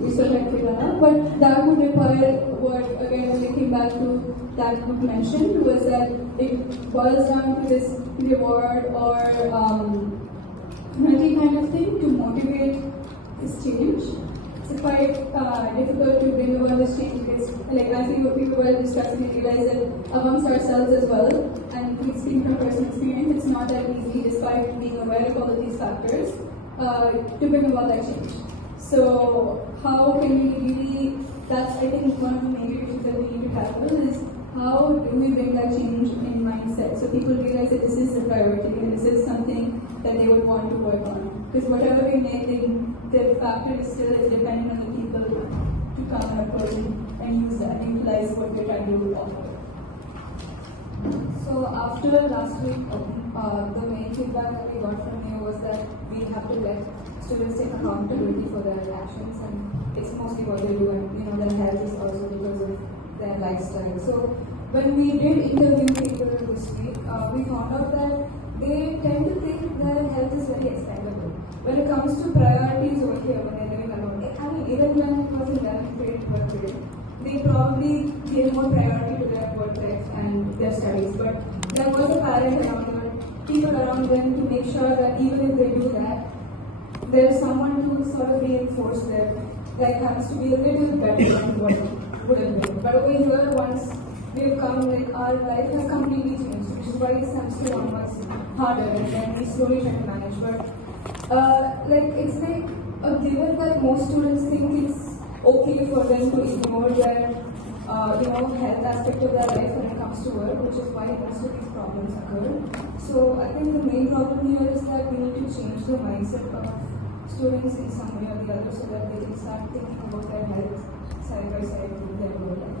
we still have to figure out. But that would require what, again, linking back to that group mentioned, was that it boils down to this reward or penalty kind of thing to motivate this change. It's quite difficult to bring about this change because, like, as we were discussing, we realized that amongst ourselves as well, and speaking from personal experience, it's not that easy, despite being aware of all of these factors, to bring about that change. So, how can we really, that's, I think, one of the major issues that we need to tackle is how do we bring that change in mindset so people realize that this is a priority and this is something that they would want to work on. Because whatever we may think, the factor is still is dependent on the people to come and approach and use that, utilize what we're trying to offer. So after last week, the main feedback that we got from you was that we have to let students take accountability for their actions, and it's mostly what they do, and their health is also because of their lifestyle. So when we did interview people this week, we found out that they tend to think their health is very expendable. When it comes to priorities over here, when they're living alone, I mean, even when it was in 11th grade, 12th grade, they probably gave more priority to their work life and their studies. But there was a parent around them, people around them to make sure that even if they do that, there's someone to sort of reinforce their life has to be a little better than what it would have been. But over here, once we've come, like, our life has completely changed, which is why it seems to be much harder, and then we slowly try to manage. But it's like a given that most students think it's okay for them to ignore their health aspect of their life when it comes to work, which is why most of these problems occur. So I think the main problem here is that we need to change the mindset of students in some way or the other so that they can start thinking about their health side by side with their work life.